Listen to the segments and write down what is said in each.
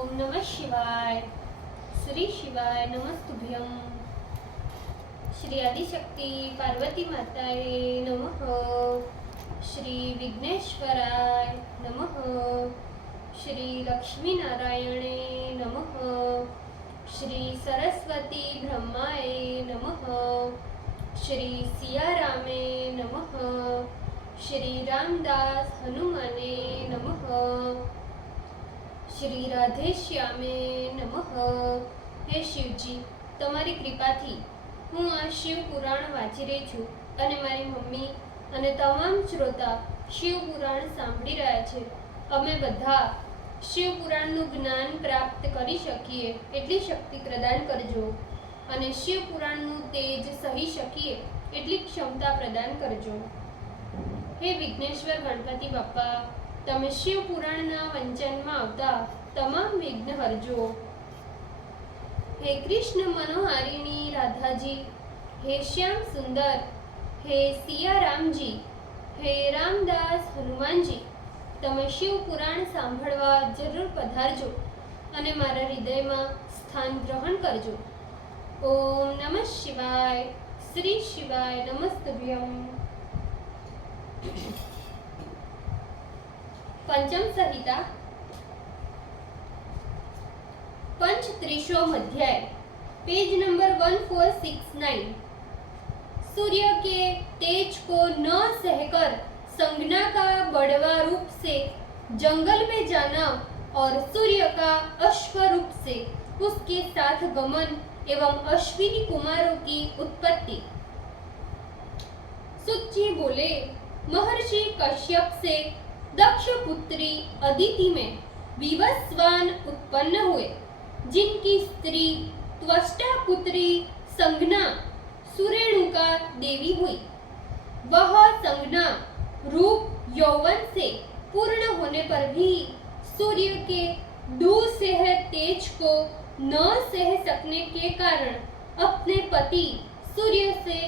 ओम नमः शिवाय। श्री शिवाय नमस्तुभ्यं। श्री आदिशक्ति पार्वती माताये नमः। श्री विघ्नेश्वराय नमः। श्री लक्ष्मी नारायणे नमः। श्री सरस्वती ब्रह्माय नमः। श्री सियारामे नमः। श्री रामदास हनुमाने नमः। श्री राधेश्यामे नमः। हे शिवजी, तमारी कृपाथी हूँ आ शिव पुराण वाँची रही छूँ अने मारी मम्मी अने तमाम श्रोता शिव पुराण सांभળી રહ્યા છે। અમે બધા शिव पुराणનું જ્ઞાન પ્રાપ્ત કરી શકીએ એટલી શક્તિ પ્રદાન કરજો અને शिव પુરાણનું તેજ સહી શકીએ એટલી ક્ષમતા પ્રદાન કરજો। हे विघ्नेश्वर गणपति बाप्पा, તમે શિવ પુરાણના વંચનમાં આવતા તમામ વિઘ્ન હરજો। हे कृष्ण मनोहारिणी राधाजी, हे श्याम सुंदर, हे सिया राम जी, हे रामदास हनुमान जी, તમે શિવ પુરાણ સાંભળવા જરૂર પધારજો અને મારા હૃદયમાં સ્થાન ગ્રહણ કરજો। ઓમ નમઃ શિવાય। શ્રી શિવાય નમસ્તુભ્યમ। पंचम संहिता पंचत्रिशोम अध्याय, पेज नंबर 1469। सूर्य के तेज को न सहकर संज्ञा का बढ़वा रूप से जंगल में जाना और सूर्य का अश्व रूप से उसके साथ गमन एवं अश्विनी कुमारों की उत्पत्ति। सुत जी बोले, महर्षि कश्यप से दक्ष पुत्री अदिति में विवस्वान उत्पन्न हुए, जिनकी स्त्री त्वष्टा पुत्री संज्ञा सुरेणुका देवी हुई। वह संज्ञा रूप यौवन से पूर्ण होने पर भी सूर्य के दुस्सह तेज को न सह सकने के कारण अपने पति सूर्य से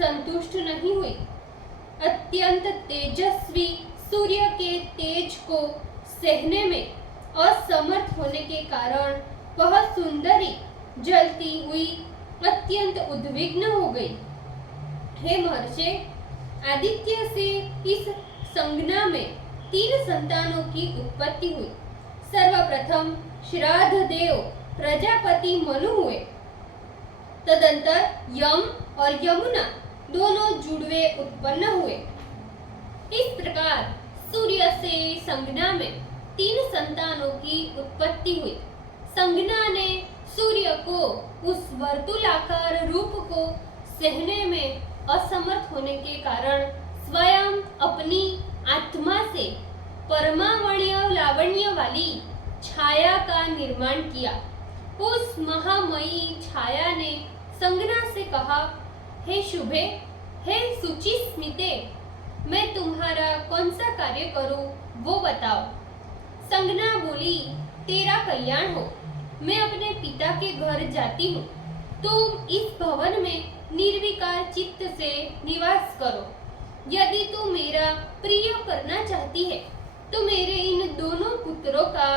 संतुष्ट नहीं हुई। अत्यंत तेजस्वी सूर्य के तेज को सहने में असमर्थ होने के कारण वह सुंदरी जलती हुई अत्यंत उद्विग्न हो गई। हे महर्षि, आदित्य से इस संज्ञा में 3 संतानों की उत्पत्ति हुई। सर्वप्रथम श्राद्ध देव प्रजापति मनु हुए। तदंतर यम और यमुना दोनों जुड़वे उत्पन्न हुए। इस प्रकार सूर्य से संज्ञा में 3 संतानों की उत्पत्ति हुई। संज्ञा ने सूर्य को उस वर्तुलाकार रूप को सहने में असमर्थ होने के कारण स्वयं अपनी आत्मा से परमावणीय लावण्य वाली छाया का निर्माण किया। उस महामयी छाया ने संज्ञा से कहा, हे शुभे, हे सुचि स्मिते, मैं तुम्हारा कौन सा कार्य करूं वो बताओ। संज्ञा बोली, तेरा कल्याण हो, मैं अपने पिता के घर जाती हूँ। तुम इस भवन में निर्विकार चित्त से निवास करो। यदि तू मेरा प्रिय करना चाहती है तो मेरे इन दोनों पुत्रों का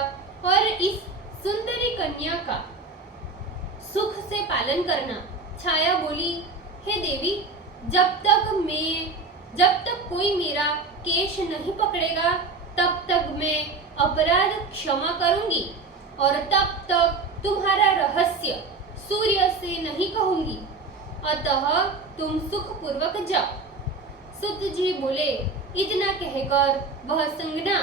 और इस सुंदरी कन्या का सुख से पालन करना। छाया बोली, हे देवी, जब तक कोई मेरा केश नहीं पकड़ेगा तब तक मैं अपराध क्षमा करूंगी और तब तक तुम्हारा रहस्य सूर्य से नहीं कहूंगी। अतः तुम सुखपूर्वक जाओ। सुत जी बोले, इतना कहकर वह संज्ञा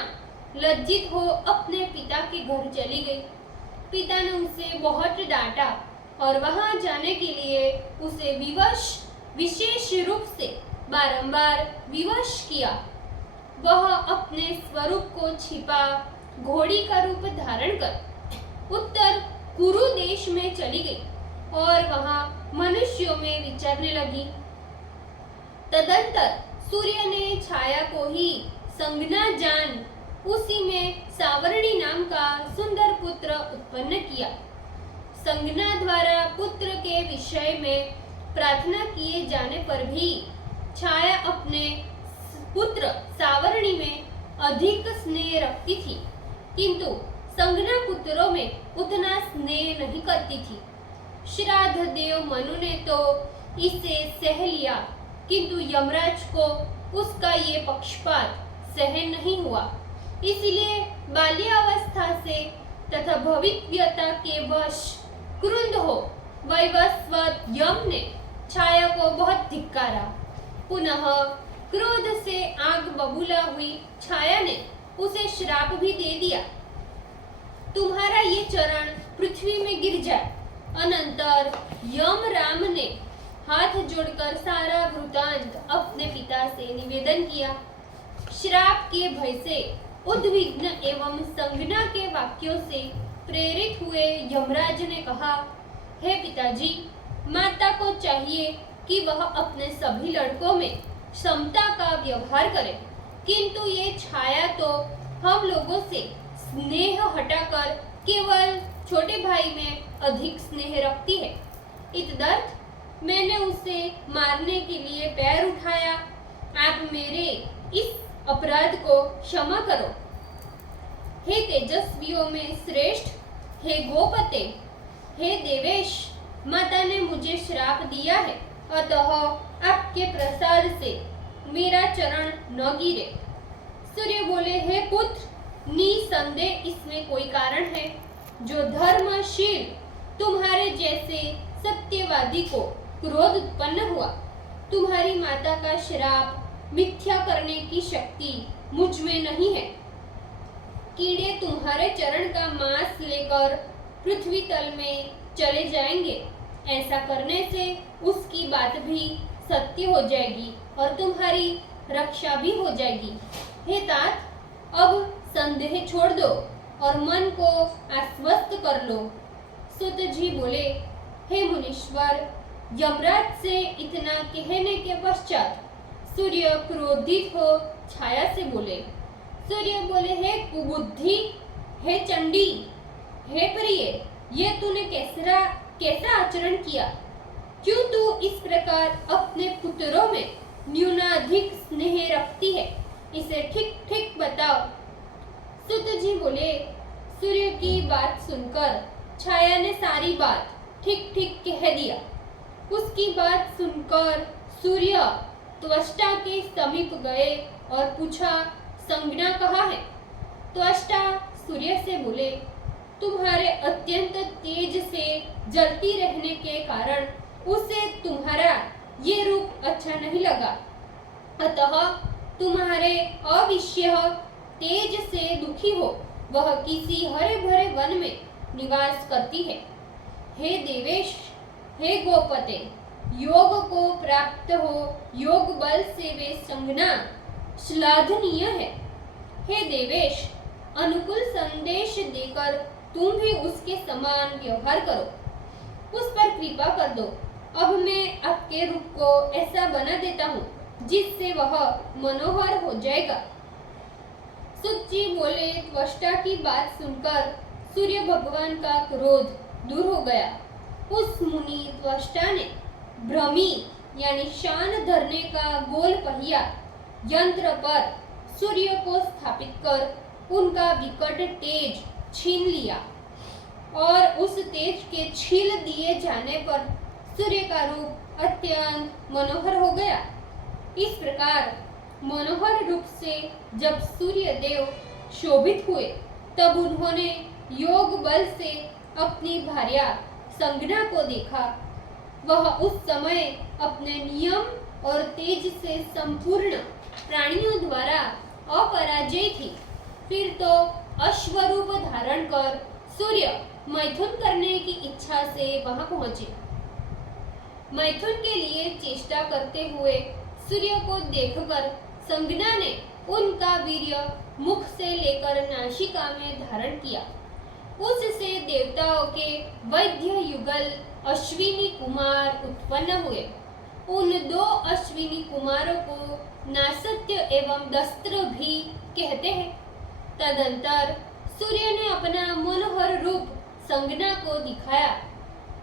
लज्जित हो अपने पिता के घर चली गई। पिता ने उसे बहुत डांटा और वहां जाने के लिए उसे विशेष रूप से बारंबार विवश किया। वह अपने स्वरूप को छिपा घोड़ी का रूप धारण कर उत्तर कुरु देश में चली गई और वहां मनुष्यों में विचरने लगी। तदंतर सूर्य ने छाया को ही संज्ञा जान उसी में सावर्णी नाम का सुंदर पुत्र उत्पन्न किया। संज्ञा द्वारा पुत्र के विषय में प्रार्थना किए जाने पर भी छाया अपने पुत्र सावर्णी में अधिक स्नेह रखती थी, किंतु संज्ञा पुत्रों में उतना स्नेह नहीं करती थी। श्राद्ध देव मनु ने तो इसे सह लिया, किंतु यमराज को उसका ये पक्षपात सहन नहीं हुआ। इसलिए बाल्यावस्था से तथा भविष्यता के वश क्रुद्ध हो वैवस्वत यम ने छाया को बहुत धिक्कारा। पुनः क्रोध से आग बबूला हुई छाया ने उसे श्राप भी दे दिया, तुम्हारा ये चरण पृथ्वी में गिर जाए। अनंतर यम राम ने हाथ जोड़कर सारा वृतांत अपने पिता से निवेदन किया। श्राप के भय से उद्विग्न एवं संज्ञा के वाक्यों से प्रेरित हुए यमराज ने कहा, हे पिताजी, माता को चाहिए कि वह अपने सभी लड़कों में समता का व्यवहार करे, किंतु ये छाया तो हम लोगों से स्नेह हटाकर केवल छोटे भाई में अधिक स्नेह रखती है। इतदर्थ मैंने उसे मारने के लिए पैर उठाया। आप मेरे इस अपराध को क्षमा करो। हे तेजस्वियों में श्रेष्ठ, हे गोपते, हे देवेश, माता ने मुझे श्राप दिया है, अतः आपके प्रसाद से मेरा चरण न गिरे। सूर्य बोले, हे पुत्र, निसंदेह इसमें कोई कारण है। जो धर्मशील तुम्हारे जैसे सत्यवादी को क्रोध उत्पन्न हुआ, तुम्हारी माता का श्राप मिथ्या करने की शक्ति मुझ में नहीं है। कीड़े तुम्हारे चरण का मांस लेकर पृथ्वी तल में चले जाएंगे। ऐसा करने से उसकी बात भी सत्य हो जाएगी और तुम्हारी रक्षा भी हो जाएगी। हे तात, अब संदेह छोड़ दो और मन को आश्वस्त कर लो। सुत जी बोले, हे मुनीश्वर, यमराज से इतना कहने के पश्चात सूर्य क्रोधित हो छाया से बोले। सूर्य बोले, हे कुबुद्धि, हे चंडी, हे प्रिय, ये तूने कैसा आचरण किया? क्यों तू इस प्रकार अपने पुत्रों में न्यूनाधिक स्नेह रखती है? इसे ठीक ठीक बताओ। सुत जी बोले, सूर्य की बात सुनकर छाया ने सारी बात ठीक ठीक कह दिया। उसकी बात सुनकर सूर्य त्वष्टा के समीप गए और पूछा, संज्ञा कहाँ है? त्वष्टा सूर्य से बोले, तुम्हारे अत्यंत तेज से जलती रहने के कारण उसे तुम्हारा ये रूप अच्छा नहीं लगा, अतः तुम्हारे अविश्य तेज से दुखी हो वह किसी हरे भरे वन में निवास करती है। हे देवेश, हे गोपते, योग को प्राप्त हो योग बल से वे संज्ञा श्लाघनीय है। हे देवेश, अनुकूल संदेश देकर तुम भी उसके समान व्यवहार करो, उस पर कृपा कर दो। अब मैं आपके रूप को ऐसा बना देता हूँ जिससे वह मनोहर हो जाएगा। सुत जी बोले, त्वष्टा की बात सुनकर सूर्य भगवान का क्रोध दूर हो गया। उस मुनि त्वष्टा ने भ्रमी यानी शान धरने का गोल पहिया यंत्र पर सूर्य को स्थापित कर उनका विकट तेज छीन लिया और उस तेज के छील दिए जाने पर सूर्य का रूप अत्यंत मनोहर हो गया। इस प्रकार मनोहर रूप से जब सूर्य देव शोभित हुए, तब उन्होंने योग बल से अपनी भार्या संज्ञा को देखा। वह उस समय अपने नियम और तेज से संपूर्ण प्राणियों द्वारा अपराजय थी। फिर तो अश्वरूप धारण कर सूर्य मैथुन करने की इच्छा से वहां पहुंचे। मैथुन के लिए चेष्टा करते हुए सूर्य को देखकर संज्ञा ने उनका वीर्य मुख से लेकर नासिका में धारण किया। उससे देवताओं के वैद्य युगल अश्विनी कुमार उत्पन्न हुए। उन दो अश्विनी कुमारों को नासत्य एवं दस्त्र भी कहते हैं। तदंतर सूर्य ने अपना मनोहर रूप संज्ञा को दिखाया।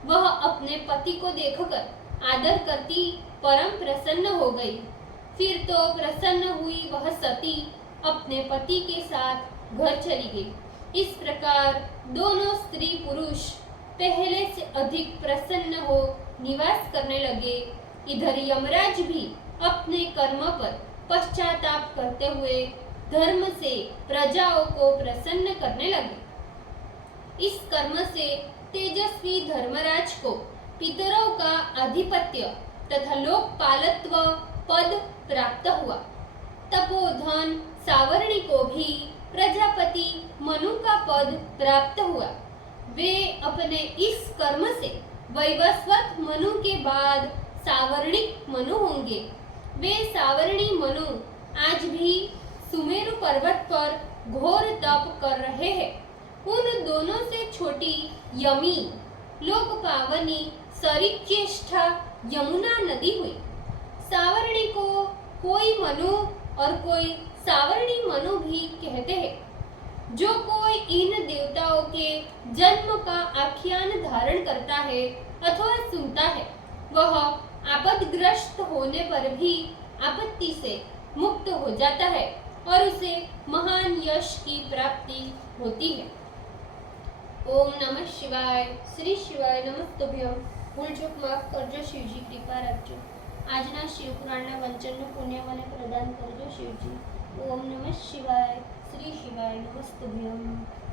वह अपने पति को देखकर आदर करती परम प्रसन्न हो गई। फिर तो प्रसन्न हुई वह सती अपने पति के साथ घर चली गई। इस प्रकार दोनों स्त्री पुरुष पहले से अधिक प्रसन्न हो निवास करने लगे। इधर यमराज भी अपने कर्म पर पश्चाताप करते हुए धर्म से प्रजाओं को प्रसन्न करने लगे। इस कर्म से तेजस्वी धर्मराज को पितरों का आधिपत्य तथा लोकपालत्व पद प्राप्त हुआ। तपोधन सावर्णी को भी प्रजापति मनु का पद प्राप्त हुआ। वे अपने इस कर्म से वैवस्वत मनु के बाद सावर्णिक मनु होंगे। वे सावर्णी मनु आज भी सुमेरु पर्वत पर घोर तप कर रहे हैं। उन दोनों से छोटी यमी लोक पावनी सरिज्येष्ठा यमुना नदी हुई। सावर्णी को कोई मनु और कोई सावर्णी मनु भी कहते हैं। जो कोई इन देवताओं के जन्म का आख्यान धारण करता है अथवा सुनता है, वह आपदग्रस्त होने पर भी आपत्ति से मुक्त हो जाता है और उसे महान यश की प्राप्ति होती है। ओम नमः शिवाय। श्री शिवाय नमस्तुभ्यम। भूल चूक माफ करजो शिवजी, कृपा રાખજો। આજના શિવપુરાણના વંચનનું પુણ્ય મને પ્રદાન કરજો શિવજી। ઓમ નમઃ શિવાય। શ્રી શિવાય નમસ્તુભ્યમ।